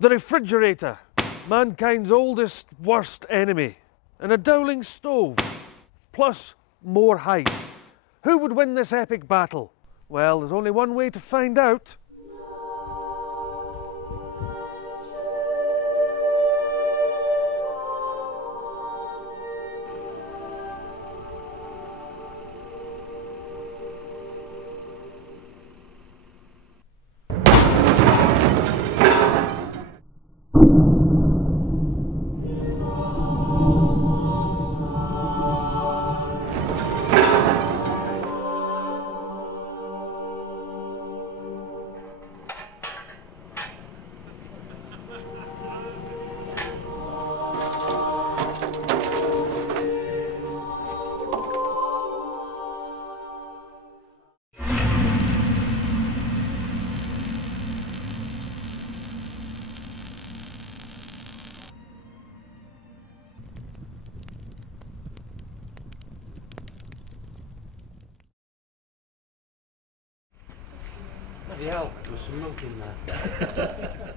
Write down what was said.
The refrigerator, mankind's oldest, worst enemy. And a Dowling stove, plus more height. Who would win this epic battle? Well, there's only one way to find out. Bloody hell, there was some milk in there.